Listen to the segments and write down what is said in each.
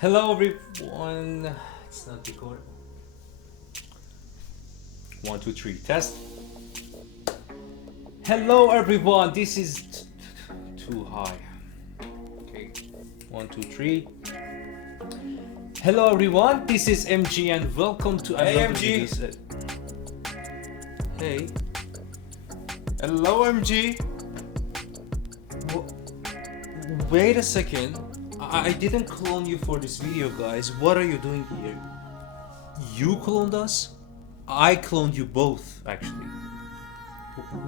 Hello everyone. It's not recording. 1, 2, 3. Test. Hello everyone. This is too high. Okay. 1, 2, 3. Hello everyone. This is MG and welcome to another video set. Hey. Hello, MG. Wait a second. I didn't clone you for this video, guys. What are you doing here? You cloned us? I cloned you both, actually.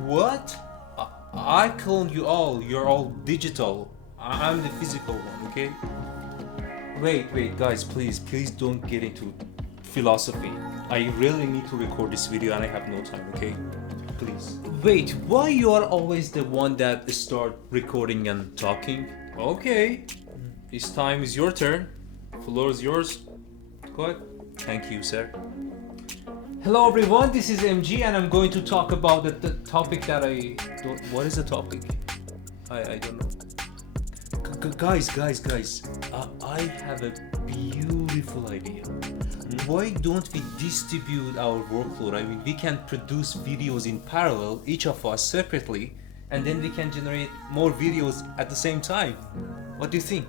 What? I cloned you all. You're all digital. I'm the physical one, okay? Wait, guys, please don't get into philosophy. I really need to record this video and I have no time, okay? Please. Wait, why you are always the one that start recording and talking? Okay. This time is your turn. Floor is yours. Go ahead. Thank you, sir. Hello everyone, this is MG and I'm going to talk about the topic that I don't... What is the topic? I don't know. Guys. I have a beautiful idea. Why don't we distribute our workload? I mean, we can produce videos in parallel, each of us separately, and then we can generate more videos at the same time. What do you think?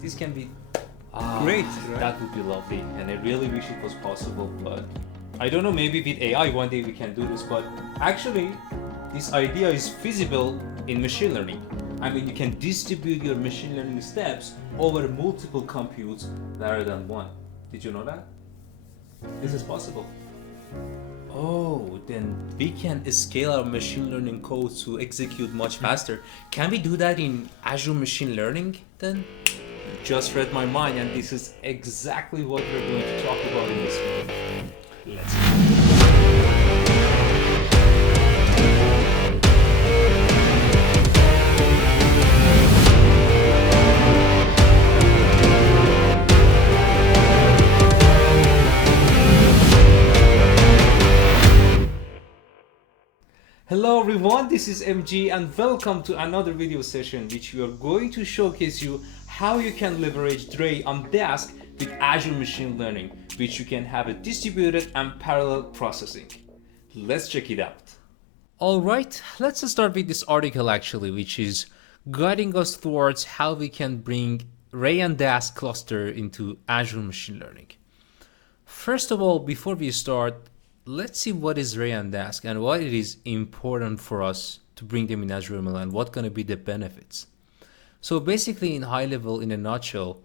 This can be great. Right? That would be lovely, and I really wish it was possible, but I don't know, maybe with AI one day we can do this, but actually this idea is feasible in machine learning. I mean, you can distribute your machine learning steps over multiple computes rather than one. Did you know that? This is possible. Oh, then we can scale our machine learning code to execute much faster. Can we do that in Azure Machine Learning then? Just read my mind, and this is exactly what we're going to talk about in this video. Let's go. Hello everyone, this is MG and welcome to another video session which we are going to showcase you how you can leverage Ray and Dask with Azure Machine Learning, which you can have a distributed and parallel processing. Let's check it out. Alright, let's start with this article actually, which is guiding us towards how we can bring Ray and Dask cluster into Azure Machine Learning. First of all, before we start, let's see what is Ray and Dask and why it is important for us to bring them in Azure ML and what going to be the benefits. So basically, in high level, in a nutshell,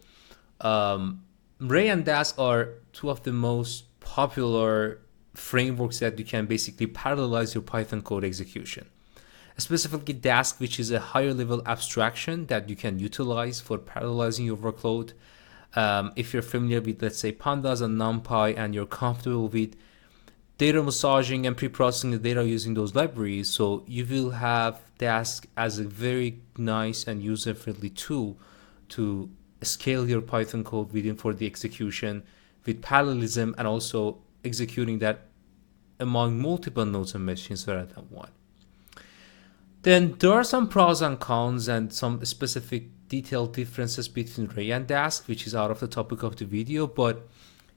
Ray and Dask are two of the most popular frameworks that you can basically parallelize your Python code execution. Specifically Dask, which is a higher level abstraction that you can utilize for parallelizing your workload. If you're familiar with, let's say, pandas and numpy and you're comfortable with data massaging and pre-processing the data using those libraries, so you will have Dask as a very nice and user-friendly tool to scale your Python code within for the execution with parallelism and also executing that among multiple nodes and machines rather than one. Then there are some pros and cons and some specific detailed differences between Ray and Dask, which is out of the topic of the video, but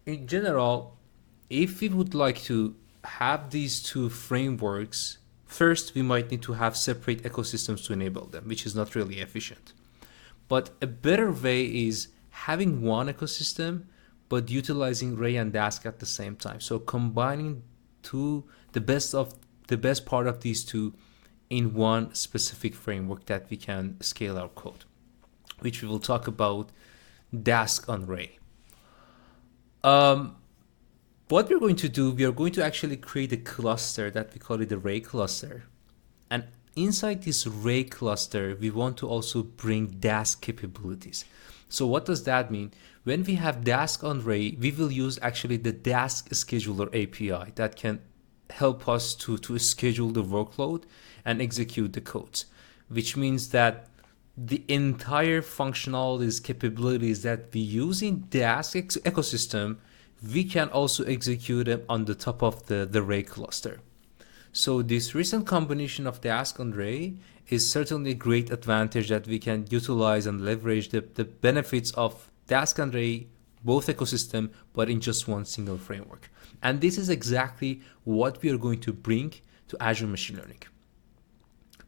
in general, if we would like to have these two frameworks, first we might need to have separate ecosystems to enable them, which is not really efficient. But a better way is having one ecosystem, but utilizing Ray and Dask at the same time. So combining the best part of these two in one specific framework that we can scale our code, which we will talk about Dask on Ray. What we're going to do, we are going to actually create a cluster that we call it the Ray cluster. And inside this Ray cluster, we want to also bring Dask capabilities. So what does that mean? When we have Dask on Ray, we will use actually the Dask scheduler API that can help us to schedule the workload and execute the codes, which means that the entire functionalities, capabilities that we use in Dask ecosystem, we can also execute them on the top of the Ray cluster. So this recent combination of Dask and Ray is certainly a great advantage that we can utilize and leverage the benefits of Dask and Ray, both ecosystem, but in just one single framework. And this is exactly what we are going to bring to Azure Machine Learning.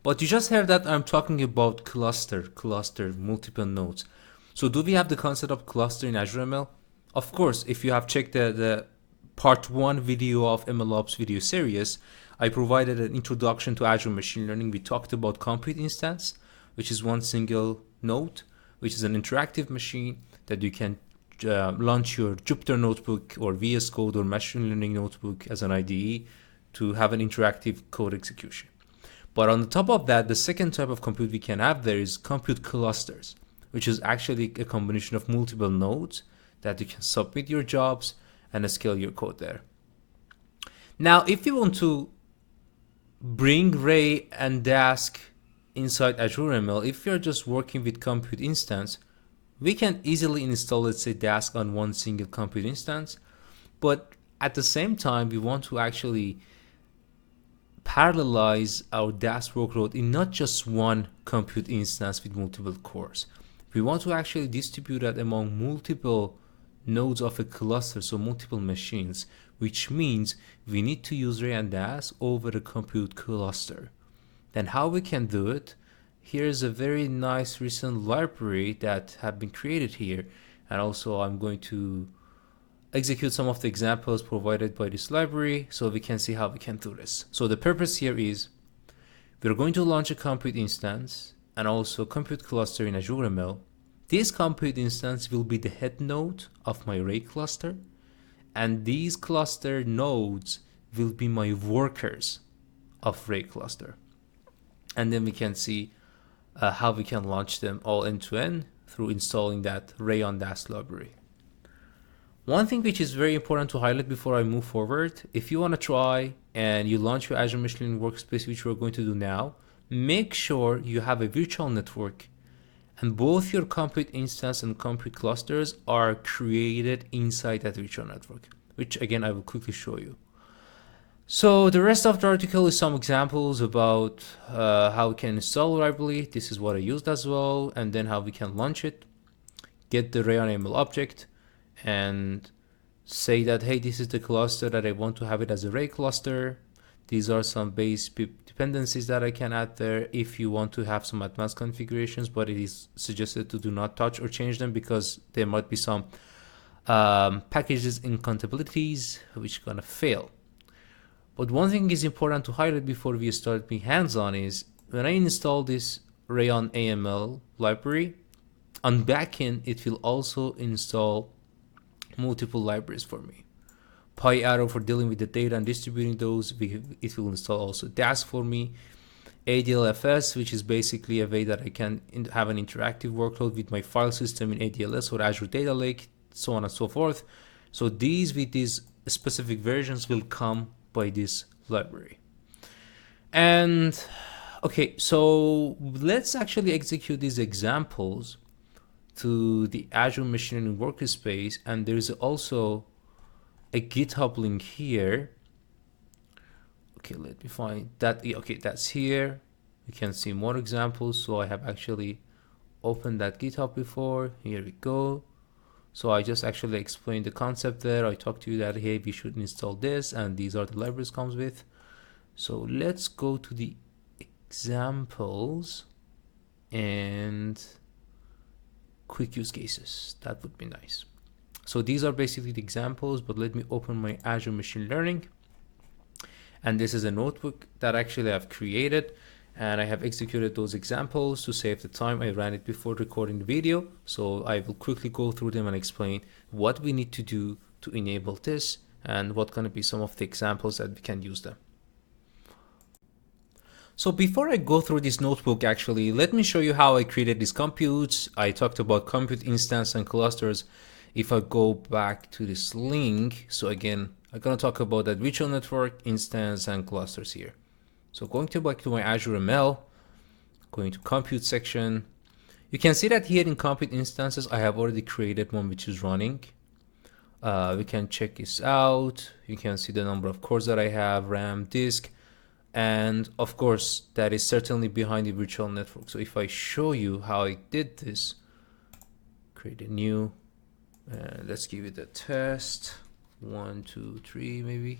But you just heard that I'm talking about cluster, multiple nodes. So do we have the concept of cluster in Azure ML? Of course, if you have checked the part 1 video of MLOps video series, I provided an introduction to Azure Machine Learning. We talked about compute instance, which is one single node, which is an interactive machine that you can launch your Jupyter notebook or VS Code or machine learning notebook as an IDE to have an interactive code execution. But on the top of that, the second type of compute we can have there is compute clusters, which is actually a combination of multiple nodes that you can submit your jobs and scale your code there. Now, if you want to bring Ray and Dask inside Azure ML, if you're just working with compute instance, we can easily install, let's say, Dask on one single compute instance. But at the same time, we want to actually parallelize our Dask workload in not just one compute instance with multiple cores. We want to actually distribute that among multiple nodes of a cluster, so multiple machines, which means we need to use Ray and Dask over a compute cluster. Then how we can do it? Here's a very nice recent library that have been created here, and also I'm going to execute some of the examples provided by this library so we can see how we can do this. So the purpose here is we're going to launch a compute instance and also compute cluster in Azure ML. This compute instance will be the head node of my Ray cluster, and these cluster nodes will be my workers of Ray cluster. And then we can see how we can launch them all end to end through installing that Ray on Dask library. One thing which is very important to highlight before I move forward, if you want to try and you launch your Azure Machine Learning workspace, which we're going to do now, make sure you have a virtual network and both your compute instance and compute clusters are created inside that virtual network, which again I will quickly show you. So the rest of the article is some examples about how we can install the library. This is what I used as well, and then how we can launch it, get the Ray on ML object, and say that, hey, this is the cluster that I want to have it as a Ray cluster. These are some base dependencies that I can add there if you want to have some advanced configurations, but it is suggested to do not touch or change them because there might be some packages incompatibilities which are gonna fail. But one thing is important to highlight before we start being hands-on is when I install this Ray on AML library, on backend it will also install multiple libraries for me. PyArrow for dealing with the data and distributing those. It will install also Dask for me. ADLFS, which is basically a way that I can have an interactive workload with my file system in ADLS or Azure Data Lake, so on and so forth. So these with these specific versions will come by this library. And okay, so let's actually execute these examples to the Azure Machine Learning workspace, and there's also a GitHub link here. Okay, let me find that. Okay, that's here. You can see more examples. So I have actually opened that GitHub before. Here we go. So I just actually explained the concept there. I talked to you that, hey, we should install this, and these are the libraries comes with. So let's go to the examples and quick use cases. That would be nice. So these are basically the examples, but let me open my Azure Machine Learning. And this is a notebook that actually I've created, and I have executed those examples to save the time. I ran it before recording the video, so I will quickly go through them and explain what we need to do to enable this and what going to be some of the examples that we can use them. So before I go through this notebook, actually, let me show you how I created these computes. I talked about compute instance and clusters. If I go back to this link, so again, I'm going to talk about that virtual network, instance, and clusters here. So going back to my Azure ML, going to compute section, you can see that here in compute instances, I have already created one which is running. We can check this out. You can see the number of cores that I have, RAM, disk, and of course, that is certainly behind the virtual network. So if I show you how I did this, create a new Let's give it a test. 1, 2, 3 maybe.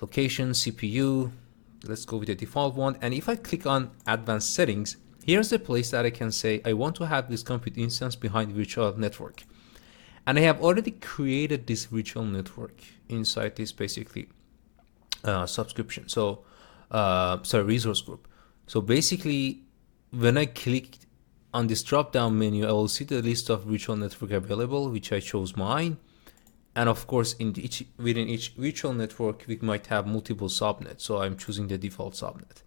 Location, CPU. Let's go with the default one. And if I click on advanced settings, here's the place that I can say I want to have this compute instance behind virtual network. And I have already created this virtual network inside this basically subscription. So, sorry, resource group. So basically, when I click on this drop down menu, I will see the list of virtual network available, which I chose mine. And of course, within each virtual network, we might have multiple subnets. So I'm choosing the default subnet.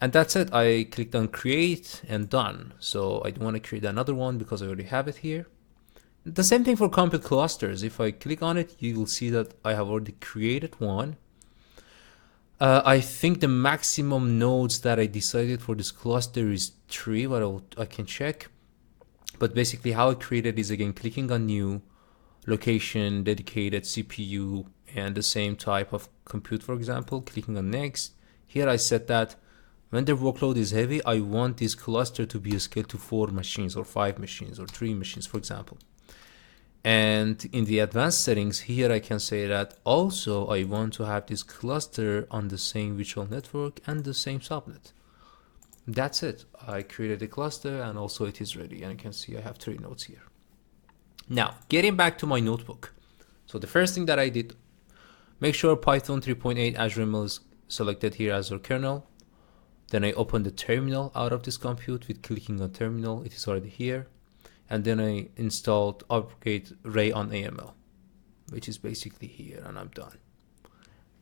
And that's it. I clicked on create and done. So I don't want to create another one because I already have it here. The same thing for compute clusters. If I click on it, you will see that I have already created one. I think the maximum nodes that I decided for this cluster is 3, but I can check. But basically how I created is again clicking on new, location, dedicated CPU, and the same type of compute, for example, clicking on next. Here I said that when the workload is heavy, I want this cluster to be scaled to 4 machines or 5 machines or 3 machines, for example. And in the advanced settings here, I can say that also I want to have this cluster on the same virtual network and the same subnet. That's it. I created a cluster and also it is ready. And you can see I have 3 nodes here. Now, getting back to my notebook. So the first thing that I did, make sure Python 3.8 Azure ML is selected here as our kernel. Then I opened the terminal out of this compute with clicking on terminal. It is already here. And then I installed upgrade Ray on AML, which is basically here, and I'm done.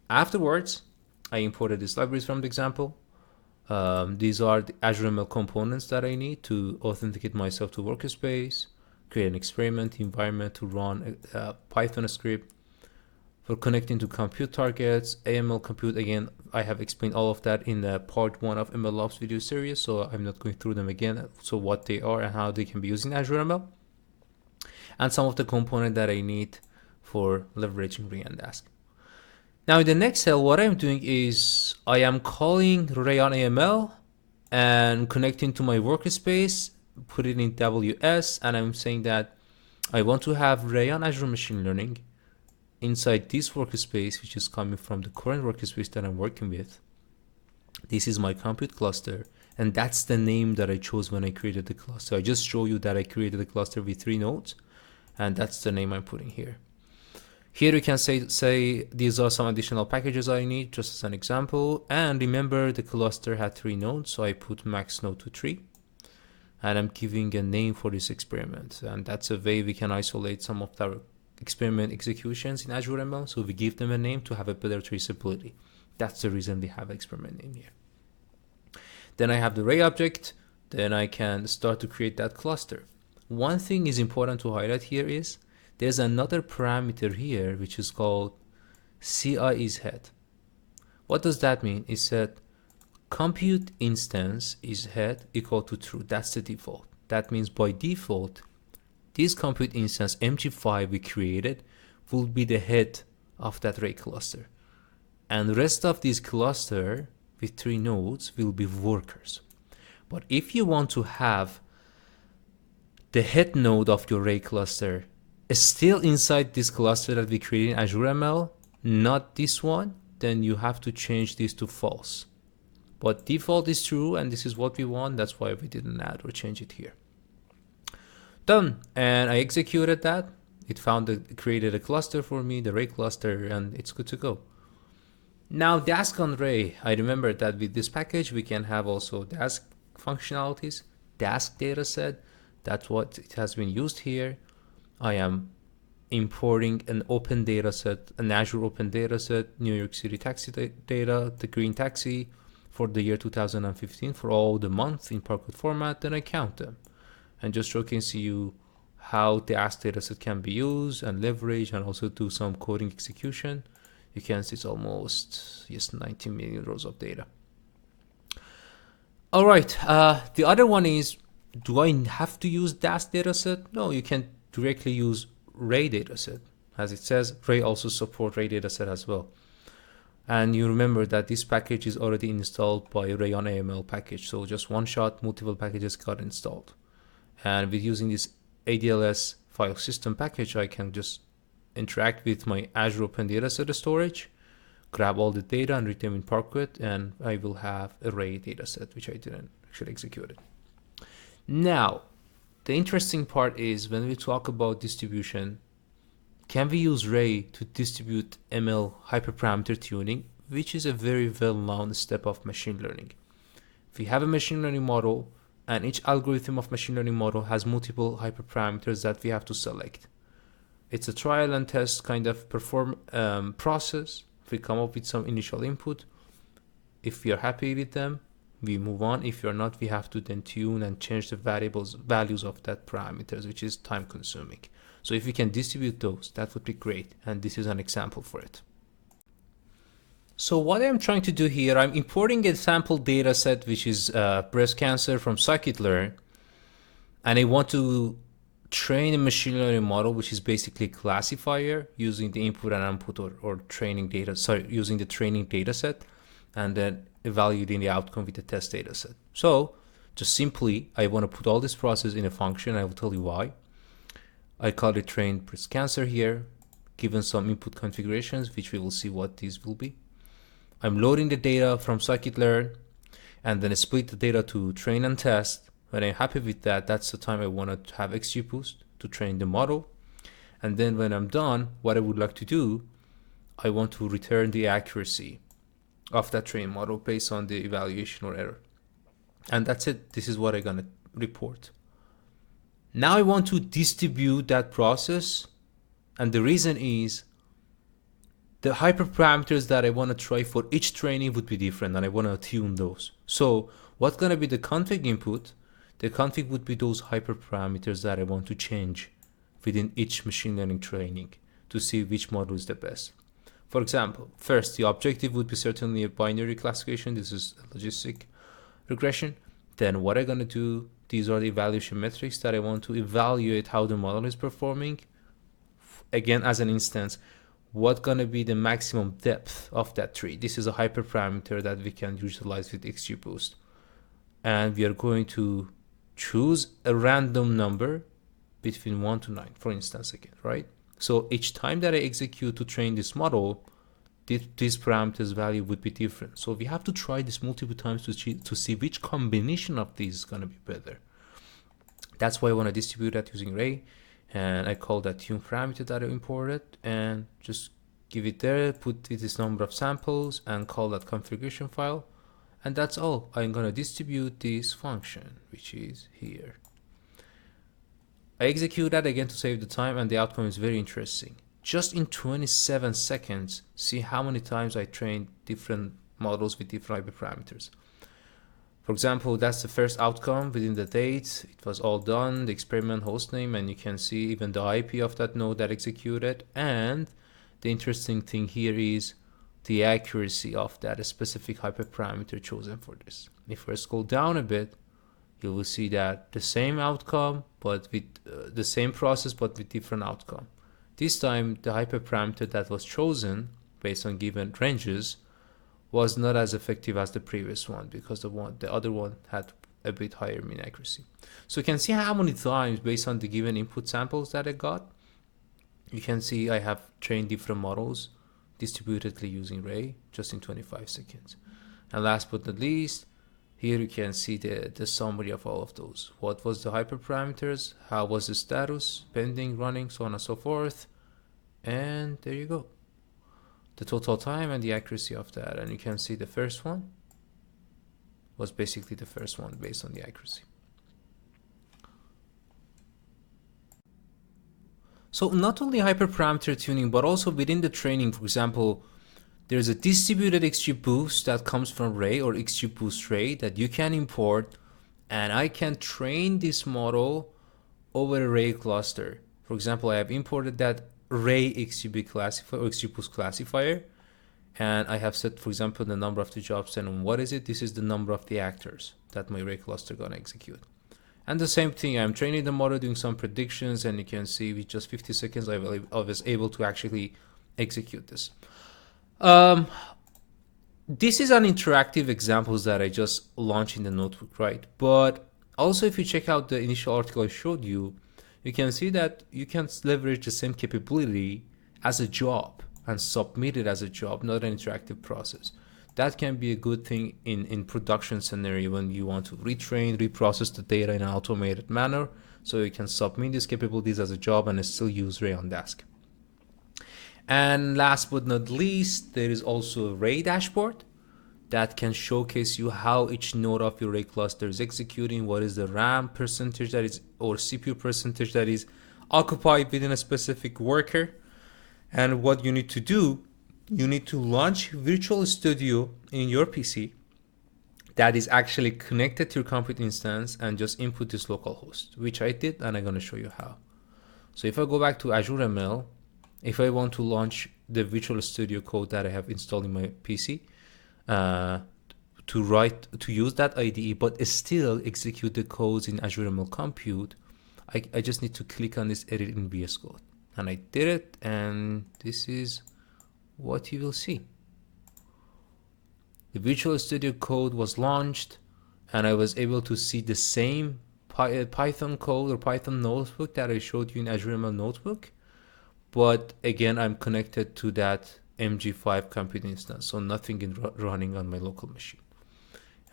Afterwards, I imported these libraries from the example. These are the Azure ML components that I need to authenticate myself to workspace, create an experiment environment to run a Python script for connecting to compute targets, AML compute. Again, I have explained all of that in the part 1 of MLOps video series, so I'm not going through them again. So what they are and how they can be used in Azure ML, and some of the component that I need for leveraging Ray and Dask. Now in the next cell, what I'm doing is I am calling Ray on AML and connecting to my workspace, put it in WS, and I'm saying that I want to have Ray on Azure Machine Learning inside this workspace, which is coming from the current workspace that I'm working with. This is my compute cluster, and that's the name that I chose when I created the cluster. I just show you that I created a cluster with 3 nodes, and that's the name I'm putting here. Here you can say these are some additional packages I need, just as an example. And remember, the cluster had 3 nodes, so I put max node to 3. And I'm giving a name for this experiment, and that's a way we can isolate some of our experiment executions in Azure ML, so we give them a name to have a better traceability. That's the reason we have experiment name here. Then I have the Ray object, then I can start to create that cluster. One thing is important to highlight here is there's another parameter here which is called CI is head. What does that mean? It said compute instance is head equal to true. That's the default. That means by default, this compute instance MG5 we created will be the head of that Ray cluster. And the rest of this cluster with 3 nodes will be workers. But if you want to have the head node of your Ray cluster is still inside this cluster that we created in Azure ML, not this one, then you have to change this to false. But default is true, and this is what we want. That's why we didn't add or change it here. Done. And I executed that. It created a cluster for me, the Ray cluster, and it's good to go. Now Dask on Ray. I remember that with this package, we can have also Dask functionalities, Dask dataset. That's what it has been used here. I am importing an open dataset, an Azure open dataset, New York City taxi data, the green taxi for the year 2015 for all the months in Parquet format. Then I count them and just showcase you how the Dask dataset can be used and leveraged, and also do some coding execution. You can see it's almost 19 million rows of data. All right, the other one is, do I have to use Dask dataset? No, you can directly use Ray dataset. As it says, Ray also support Ray dataset as well. And you remember that this package is already installed by Ray on AML package. So just one shot, multiple packages got installed. And with using this ADLS file system package, I can just interact with my Azure Open Dataset storage, grab all the data and read them in Parquet, and I will have a Ray dataset, which I didn't actually execute it. Now, the interesting part is when we talk about distribution, can we use Ray to distribute ML hyperparameter tuning, which is a very well-known step of machine learning. If we have a machine learning model, and each algorithm of machine learning model has multiple hyperparameters that we have to select. It's a trial and test kind of process. We come up with some initial input. If we are happy with them, we move on. If you're not, we have to then tune and change the values of that parameters, which is time consuming. So if we can distribute those, that would be great. And this is an example for it. So what I'm trying to do here, I'm importing a sample data set, which is breast cancer from scikit-learn. And I want to train a machine learning model, which is basically a classifier using the input and output or training data, using the training data set, and then evaluating the outcome with the test data set. So just simply, I want to put all this process in a function. I will tell you why. I call it train breast cancer here, given some input configurations, which we will see what these will be. I'm loading the data from scikit-learn, and then I split the data to train and test. When I'm happy with that, that's the time I want to have XGBoost to train the model. And then when I'm done, what I would like to do, I want to return the accuracy of that trained model based on the evaluation or error. And that's it. This is what I'm gonna report. Now I want to distribute that process. And the reason is the hyperparameters that I want to try for each training would be different, and I want to tune those. So what's going to be the config input? The config would be those hyperparameters that I want to change within each machine learning training to see which model is the best. For example, first, the objective would be certainly a binary classification. This is a logistic regression. Then what I'm going to do, these are the evaluation metrics that I want to evaluate how the model is performing. Again, as an instance, what's going to be the maximum depth of that tree? This is a hyperparameter that we can utilize with XGBoost. And we are going to choose a random number between 1 to 9, for instance, again, right? So each time that I execute to train this model, this parameter's value would be different. So we have to try this multiple times to see which combination of these is going to be better. That's why I want to distribute that using Ray. And I call that tune parameter that I imported, and just give it there, put this number of samples, and call that configuration file. And that's all. I'm going to distribute this function, which is here. I execute that again to save the time, and the outcome is very interesting. Just in 27 seconds, see how many times I trained different models with different hyperparameters. For example, that's the first outcome within the date. It was all done, the experiment hostname, and you can see even the IP of that node that executed. And the interesting thing here is the accuracy of that specific hyperparameter chosen for this. If I scroll down a bit, you will see that the same outcome, but with the same process, but with different outcome. This time, the hyperparameter that was chosen based on given ranges was not as effective as the previous one, because the other one had a bit higher mean accuracy. So you can see how many times based on the given input samples that I got. You can see I have trained different models distributedly using Ray just in 25 seconds. And last but not least, here you can see the summary of all of those. What was the hyperparameters? How was the status? Pending, running, so on and so forth. And there you go. The total time and the accuracy of that. And you can see the first one was basically the first one based on the accuracy. So not only hyperparameter tuning, but also within the training, for example, there's a distributed XGBoost that comes from Ray or XGBoost Ray that you can import, and I can train this model over a Ray cluster. For example, I have imported that Ray XGB classifier or XGBoost classifier, and I have set, for example, the number of the jobs, and what is it? This is the number of the actors that my Ray cluster gonna execute. And the same thing, I'm training the model, doing some predictions, and you can see with just 50 seconds, I was able to actually execute this. This is an interactive examples that I just launched in the notebook, right? But also if you check out the initial article I showed you, you can see that you can leverage the same capability as a job and submit it as a job, not an interactive process. That can be a good thing in production scenario when you want to retrain, reprocess the data in an automated manner. So you can submit these capabilities as a job and still use Ray on Dask. And last but not least, there is also a Ray dashboard that can showcase you how each node of your Ray cluster is executing, what is the RAM percentage that is, or CPU percentage that is occupied within a specific worker. And what you need to do, you need to launch Virtual Studio in your PC that is actually connected to your compute instance and just input this localhost, which I did, and I'm going to show you how. So if I go back to Azure ML, if I want to launch the Visual Studio code that I have installed in my PC to use that IDE, but still execute the codes in Azure ML Compute, I just need to click on this edit in VS Code. And I did it, and this is what you will see. The Visual Studio code was launched, and I was able to see the same Python code or Python notebook that I showed you in Azure ML Notebook. But again, I'm connected to that MG5 compute instance, so nothing is running on my local machine.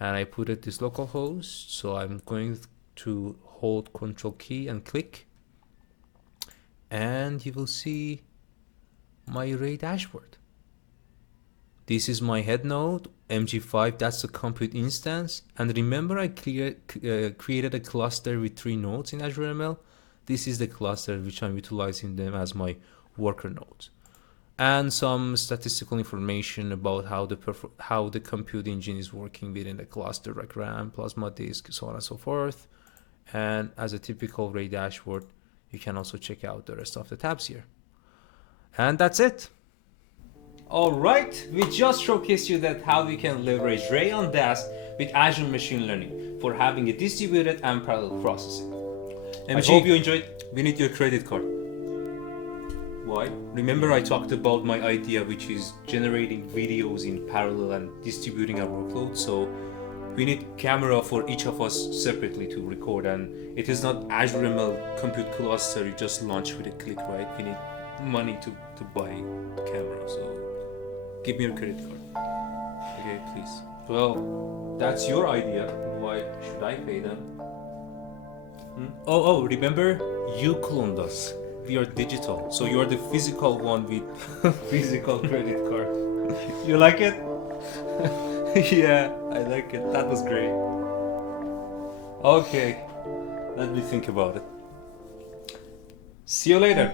And I put it this local host, so I'm going to hold Control key and click, and you will see my Ray dashboard. This is my head node, MG5, that's the compute instance. And remember, I created a cluster with 3 nodes in Azure ML. This is the cluster which I'm utilizing them as my worker nodes. And some statistical information about how the compute engine is working within the cluster, like RAM, plasma disk, so on and so forth. And as a typical Ray dashboard, you can also check out the rest of the tabs here. And that's it. All right, we just showcased you that how we can leverage Ray on Dask with Azure Machine Learning for having a distributed and parallel processing. I hope you enjoyed. We need your credit card. Why? Remember I talked about my idea, which is generating videos in parallel and distributing our workload. So we need camera for each of us separately to record, and it is not Azure ML compute cluster you just launch with a click, right? We need money to buy camera. So give me your credit card. Okay, please. Well, that's your idea. Why should I pay them? Oh, remember, you cloned us. We are digital, so you're the physical one with physical credit card. You like it? Yeah, I like it. That was great. Okay, let me think about it. See you later.